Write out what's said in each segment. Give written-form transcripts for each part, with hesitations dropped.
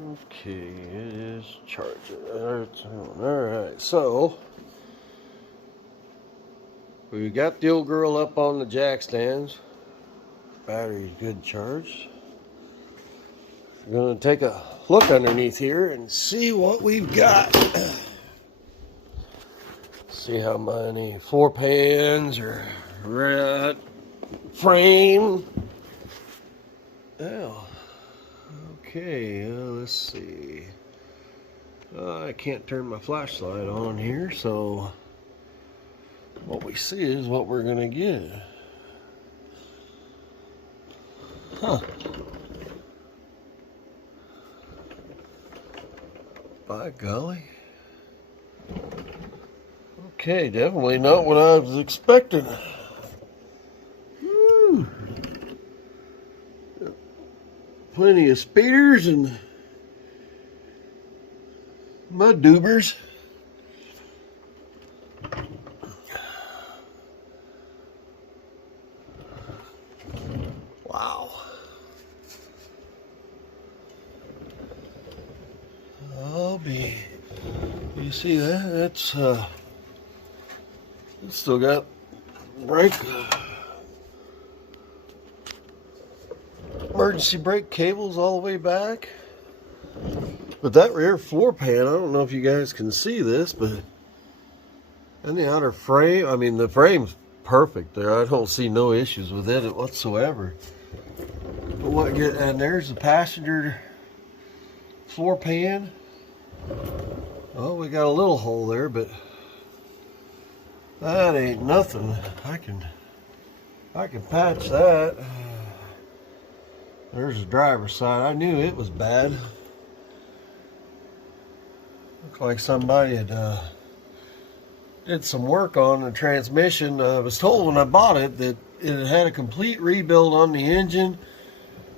Okay, it is charging. Alright, so we got the old girl up on the jack stands. Battery's good charged. We're going to take a look underneath here and see what we've got. See how many 4 pans or red frame. Oh, okay, let's see. I can't turn my flashlight on here, so what we see is what we're gonna get. Huh. By golly. Okay, definitely not what I was expecting. Woo. Plenty of speeders and mud dubers. Wow. You see that? That's it's still got brake, emergency brake cables all the way back. But that rear floor pan, I don't know if you guys can see this, but and the outer frame, I mean the frame's perfect there. I don't see no issues with it whatsoever. But and there's the passenger floor pan. Oh, we got a little hole there, but that ain't nothing. I can patch that. There's the driver's side. I knew it was bad. Looked like somebody had did some work on the transmission. I was told when I bought it that it had a complete rebuild on the engine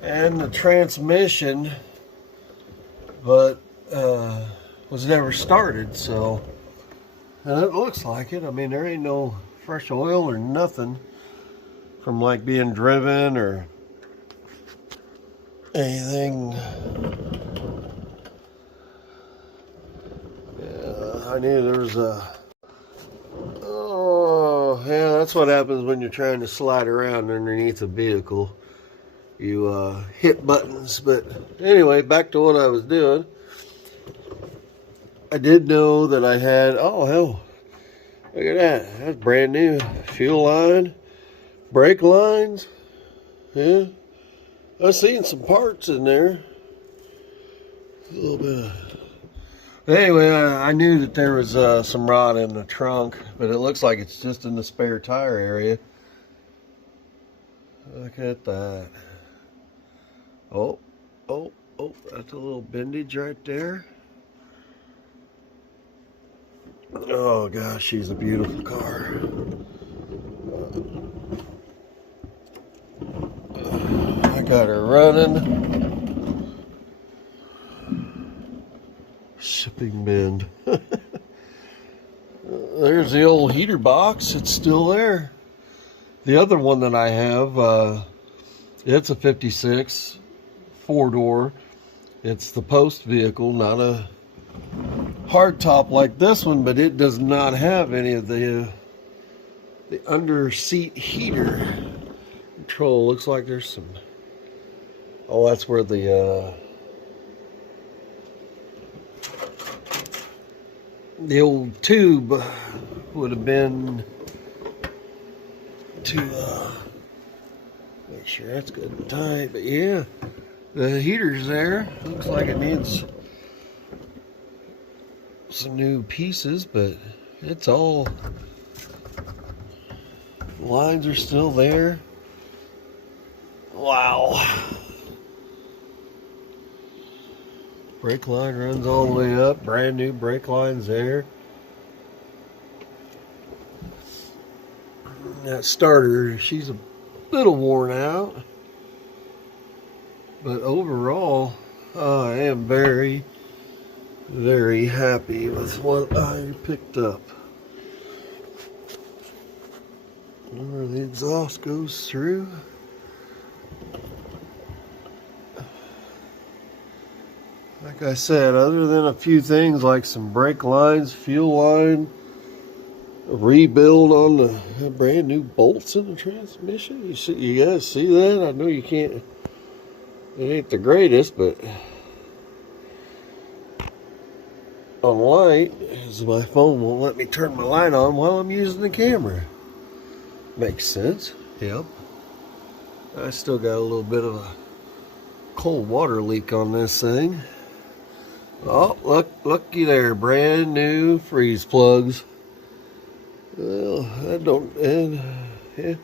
and the transmission, but was never started. So, and it looks like it. I mean, there ain't no fresh oil or nothing from like being driven or anything. Yeah, I knew there was a. Oh, yeah, that's what happens when you're trying to slide around underneath a vehicle. You hit buttons. But anyway, back to what I was doing. I did know that I had, oh hell, look at that. That's brand new. Fuel line, brake lines. Yeah. I've seen some parts in there. A little bit of. Anyway, I knew that there was some rot in the trunk, but it looks like it's just in the spare tire area. Look at that. Oh, that's a little bendage right there. Oh gosh, she's a beautiful car. I got her running. Shipping bend. There's the old heater box. It's still there. The other one that I have, it's a 56 4-door. It's the post vehicle, not a hardtop like this one, but it does not have any of the under seat heater control. Looks like there's some. Oh, that's where the old tube would have been to make sure that's good and tight. But yeah, the heater's there. Looks like it needs some new pieces, but it's all, lines are still there. Wow. Brake line runs all the way up. Brand new brake lines there. That starter, she's a little worn out, but overall I am very, very happy with what I picked up. Where the exhaust goes through. Like I said, other than a few things like some brake lines, fuel line, a rebuild on the brand new bolts in the transmission. You guys see that? I know you can't. It ain't the greatest, but on light, as my phone won't let me turn my light on while I'm using the camera. Makes sense. Yep. I still got a little bit of a cold water leak on this thing. Oh, looky there, brand new freeze plugs. Well, I don't, and yeah,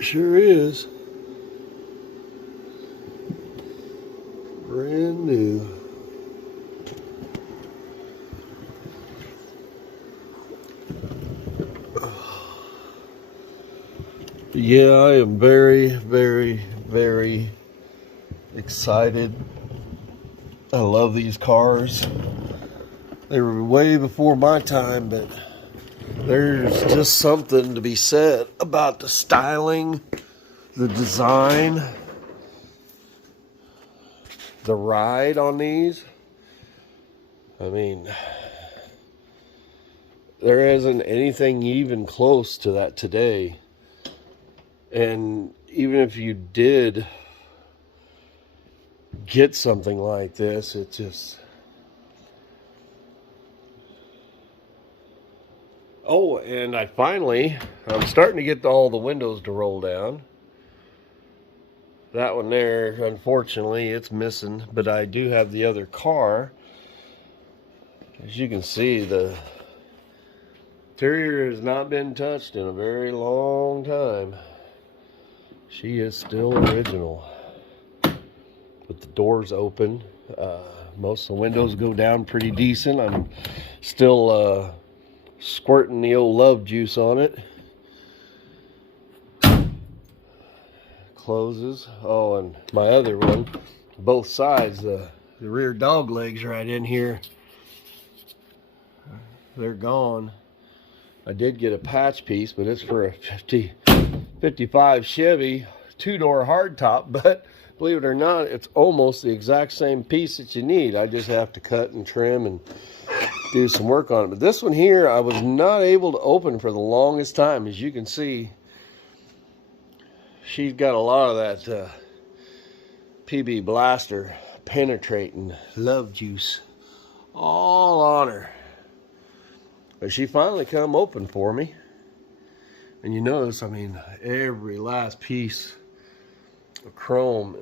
sure is. Brand new. Yeah, I am very, very, very excited. I love these cars. They were way before my time, but there's just something to be said about the styling, the design, the ride on these. I mean, there isn't anything even close to that today. And even if you did get something like this, it just... Oh, and I'm starting to get all the windows to roll down. That one there, unfortunately, it's missing, but I do have the other car. As you can see, the interior has not been touched in a very long time. She is still original. With the doors open. Most of the windows go down pretty decent. I'm still squirting the old love juice on it. Closes. Oh, and my other one, both sides, the rear dog legs right in here, they're gone. I did get a patch piece, but it's for a 55 Chevy 2-door hardtop, but believe it or not, it's almost the exact same piece that you need. I just have to cut and trim and do some work on it. But this one here, I was not able to open for the longest time. As you can see, she's got a lot of that PB Blaster penetrating love juice all on her. But she finally come open for me. And you notice, I mean, every last piece of chrome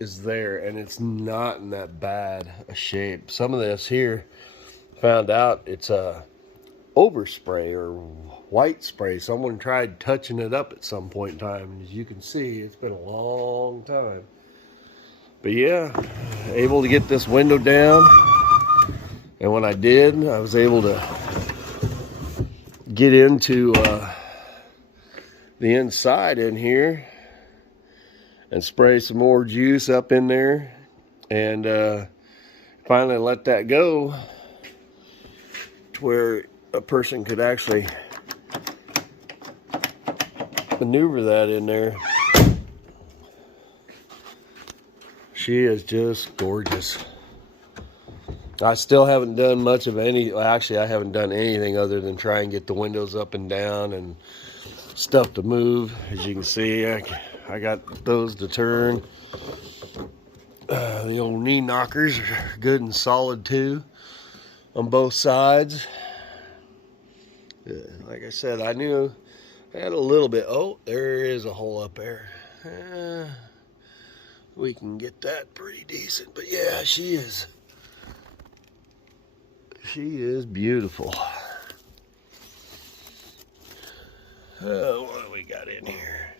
is there, and it's not in that bad a shape. Some of this here, found out it's a overspray or white spray. Someone tried touching it up at some point in time, and as you can see, it's been a long time. But yeah, able to get this window down, and when I did, I was able to get into the inside in here and spray some more juice up in there, and finally let that go to where a person could actually maneuver that in there. She is just gorgeous. I still haven't done much of actually I haven't done anything other than try and get the windows up and down and stuff to move. As you can see, I got those to turn. The old knee knockers are good and solid too on both sides. Like I said, I knew I had a little bit. Oh, there is a hole up there. We can get that pretty decent. But yeah, she is beautiful. What do we got in here?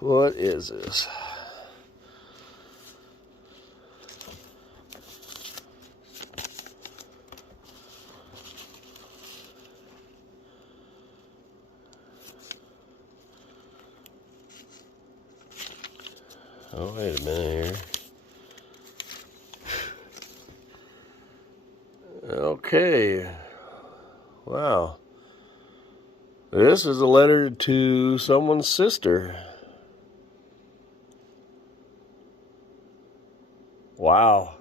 What is this? Oh, wait a minute here. Okay. Wow. This is a letter to someone's sister. Wow.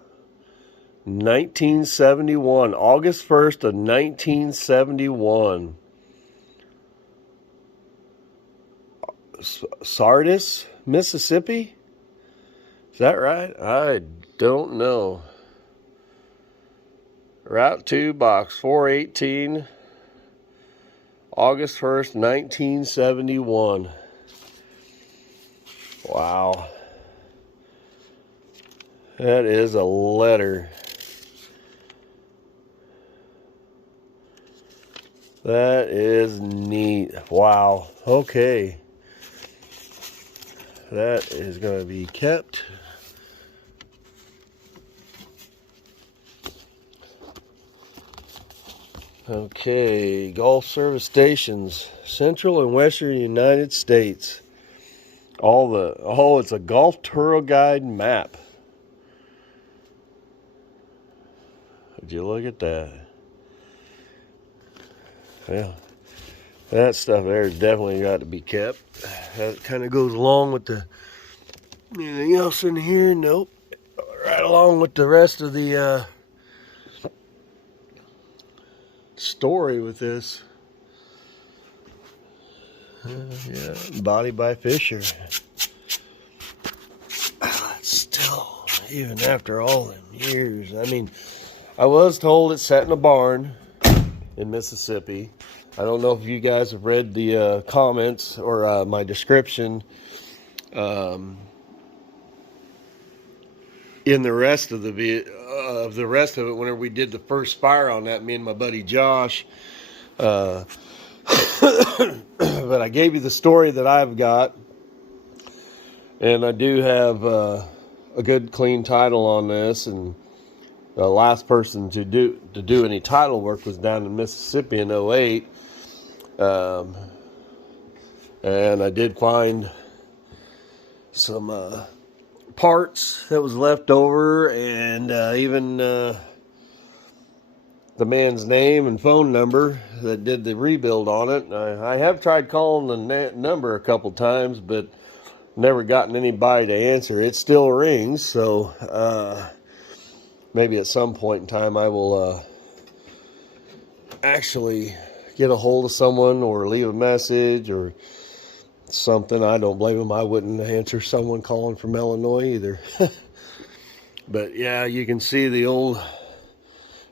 1971. August 1st of 1971. Sardis, Mississippi? Is that right? I don't know. Route 2, box 418, August 1st, 1971. Wow. That is a letter. That is neat. Wow. Okay. That is going to be kept. Okay, Golf Service Stations, Central and Western United States. It's a golf tour guide map. Would you look at that? Yeah, that stuff there has definitely got to be kept. That kind of goes along with anything else in here? Nope. Right along with the rest of the story with this. Yeah, Body by Fisher. Still, even after all them years, I mean, I was told it's set in a barn in Mississippi. I don't know if you guys have read the comments or my description in the rest of the rest of it. Whenever we did the first fire on that, me and my buddy Josh. But I gave you the story that I've got, and I do have a good clean title on this. And the last person to do any title work was down in Mississippi in 08. And I did find some parts that was left over, and even the man's name and phone number that did the rebuild on it. I have tried calling the number a couple times, but never gotten anybody to answer. It still rings, so maybe at some point in time I will actually get a hold of someone or leave a message or something. I don't blame them. I wouldn't answer someone calling from Illinois either. But yeah, you can see the old...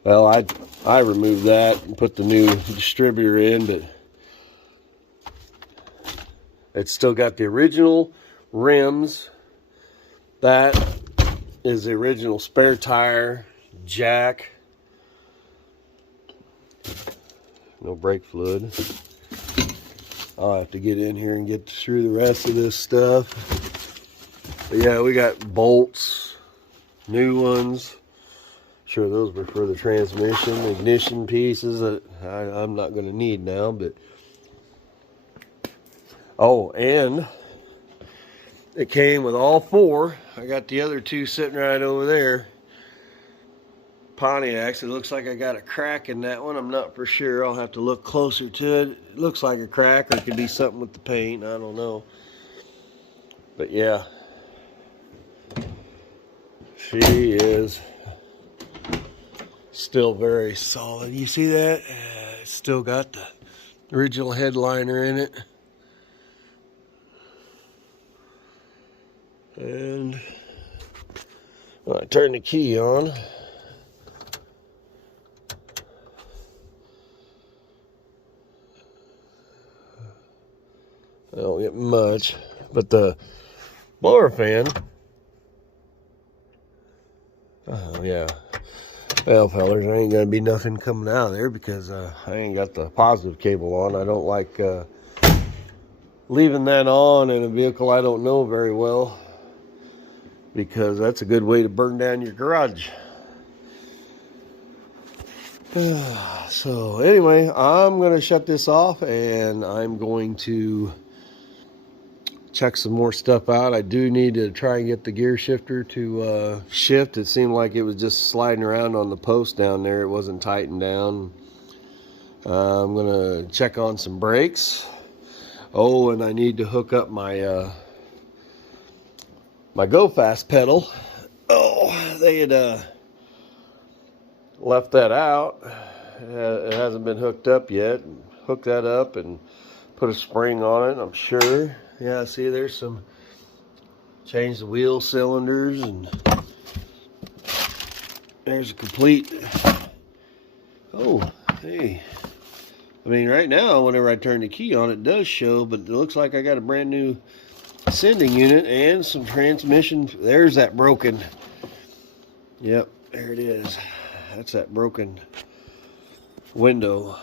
Well, I removed that and put the new distributor in, but it's still got the original rims. That is the original spare tire, jack. No brake fluid. I'll have to get in here and get through the rest of this stuff. But yeah, we got bolts, new ones. Sure, those were for the transmission, ignition pieces that I'm not going to need now, but oh, and it came with all four. I got the other two sitting right over there. Pontiacs. It looks like I got a crack in that one. I'm not for sure. I'll have to look closer to it. It looks like a crack, or it could be something with the paint. I don't know. But yeah, she is still very solid. You see that? It's still got the original headliner in it. And when I turn the key on, I don't get much, but the blower fan, oh yeah. Well, fellers, there ain't gonna be nothing coming out of there because I ain't got the positive cable on. I don't like leaving that on in a vehicle I don't know very well, because that's a good way to burn down your garage. So anyway, I'm gonna shut this off and I'm going to check some more stuff out. I do need to try and get the gear shifter to shift. It seemed like it was just sliding around on the post down there. It wasn't tightened down. I'm gonna check on some brakes. Oh, and I need to hook up my my Go Fast pedal Oh, they had left that out. It hasn't been hooked up yet. Hook that up and put a spring on it, I'm sure. Yeah, see, there's some, change the wheel cylinders, and there's a complete, oh, hey. I mean, right now, whenever I turn the key on, it does show, but it looks like I got a brand new sending unit and some transmission. There's that broken. Yep, there it is. That's that broken window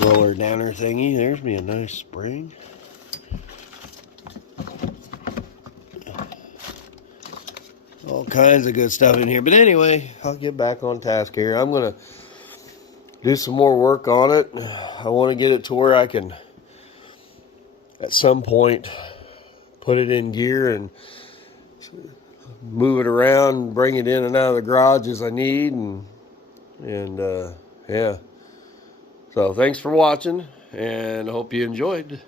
roller downer thingy. There's me a nice spring. All kinds of good stuff in here. But anyway, I'll get back on task here. I'm going to do some more work on it. I want to get it to where I can, at some point, put it in gear and move it around, bring it in and out of the garage as I need, and yeah. So thanks for watching, and I hope you enjoyed.